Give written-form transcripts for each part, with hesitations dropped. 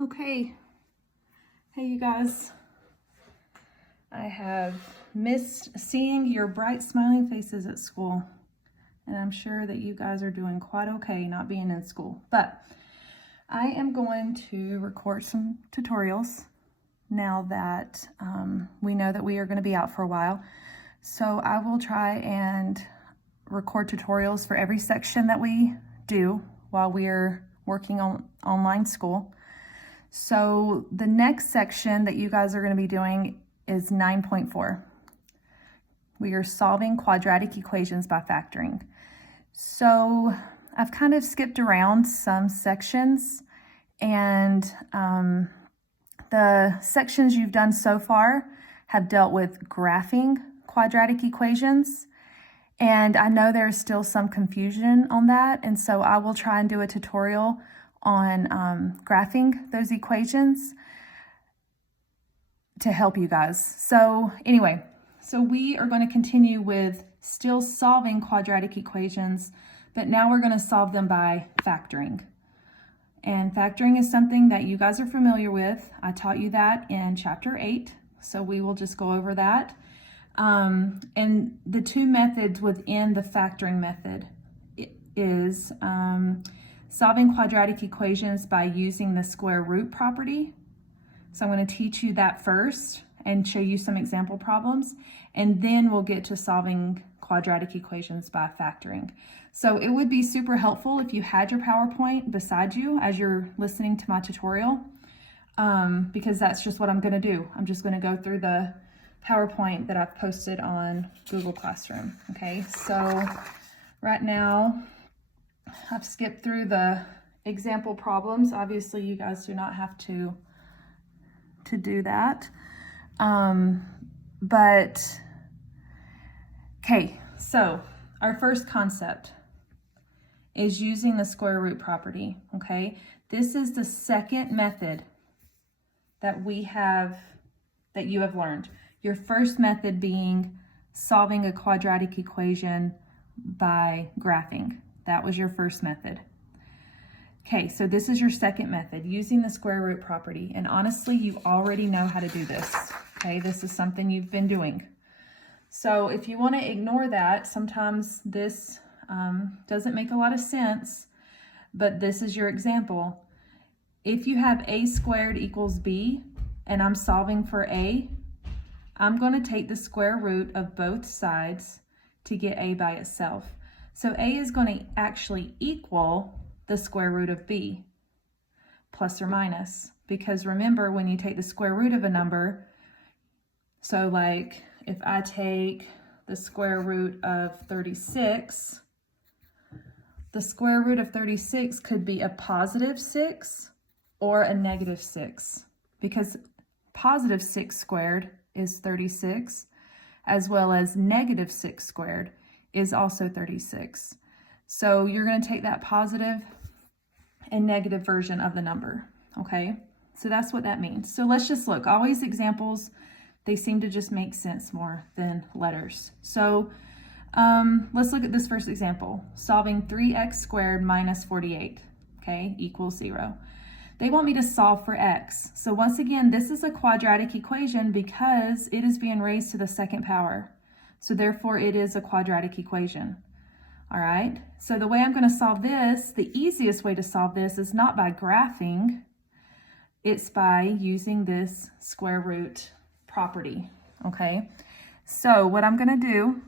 Okay, hey you guys, I have missed seeing your bright smiling faces at school, and I'm sure that you guys are doing quite okay not being in school, but I am going to record some tutorials now that we know that we are going to be out for a while. So I will try and record tutorials for every section that we do while we're working on online school. So the next section that you guys are going to be doing is 9.4. We are solving quadratic equations by factoring. So I've kind of skipped around some sections, and the sections you've done so far have dealt with graphing quadratic equations. And I know there's still some confusion on that, and so I will try and do a tutorial on graphing those equations to help you guys. So anyway, so we are going to continue with still solving quadratic equations, but now we're going to solve them by factoring. And factoring is something that you guys are familiar with. I taught you that in chapter 8, so we will just go over that. And the two methods within the factoring method is solving quadratic equations by using the square root property. So I'm going to teach you that first and show you some example problems, and then we'll get to solving quadratic equations by factoring. So it would be super helpful if you had your PowerPoint beside you as you're listening to my tutorial, because that's just what I'm going to do. I'm just going to go through the PowerPoint that I've posted on Google Classroom. Okay, so right now I've skipped through the example problems. Obviously, you guys do not have to do that. But, okay, so our first concept is using the square root property, okay? This is the second method that you have learned. Your first method being solving a quadratic equation by graphing. That was your first method. Okay, so this is your second method, using the square root property. And honestly, you already know how to do this. Okay, this is something you've been doing. So if you want to ignore that, sometimes this doesn't make a lot of sense, but this is your example. If you have a squared equals b, and I'm solving for a, I'm going to take the square root of both sides to get a by itself. So a is going to actually equal the square root of b, plus or minus, because remember, when you take the square root of a number, so like if I take the square root of 36, the square root of 36 could be a positive 6 or a negative 6, because positive 6 squared is 36, as well as negative 6 squared is also 36. So you're going to take that positive and negative version of the number, okay? So that's what that means. So let's just look. Always examples, they seem to just make sense more than letters. So let's look at this first example. Solving 3x squared minus 48, okay, equals 0. They want me to solve for x. So once again, this is a quadratic equation because it is being raised to the second power. So therefore, it is a quadratic equation. All right, so the way I'm going to solve this, the easiest way to solve this is not by graphing, it's by using this square root property, okay? So what I'm going to do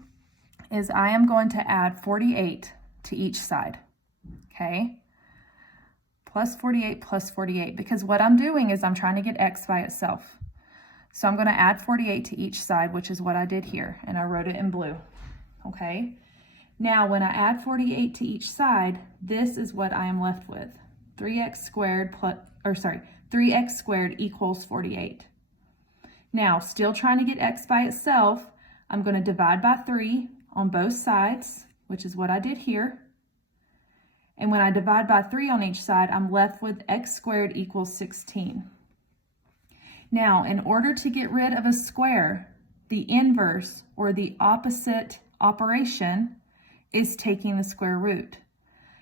is I am going to add 48 to each side, okay? Plus 48, because what I'm doing is I'm trying to get x by itself. So I'm going to add 48 to each side, which is what I did here, and I wrote it in blue, okay? Now, when I add 48 to each side, this is what I am left with. 3x squared equals 48. Now, still trying to get x by itself, I'm going to divide by 3 on both sides, which is what I did here. And when I divide by 3 on each side, I'm left with x squared equals 16. Now, in order to get rid of a square, the inverse or the opposite operation is taking the square root.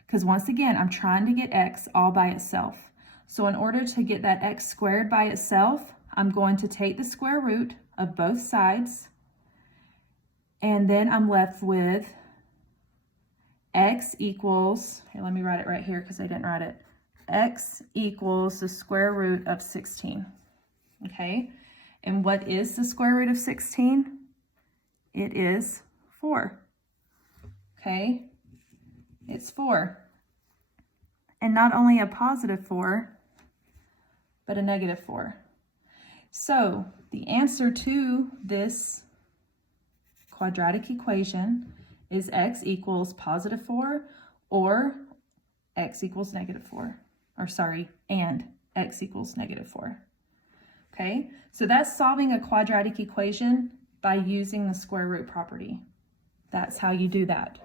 Because once again, I'm trying to get x all by itself. So in order to get that x squared by itself, I'm going to take the square root of both sides, and then I'm left with x equals, here, let me write it right here because I didn't write it. X equals the square root of 16, okay? And what is the square root of 16? It is 4, okay? It's 4. And not only a positive 4, but a negative 4. So the answer to this quadratic equation is x equals positive 4 or x equals negative 4. Or sorry, and x equals negative 4. Okay, so that's solving a quadratic equation by using the square root property. That's how you do that.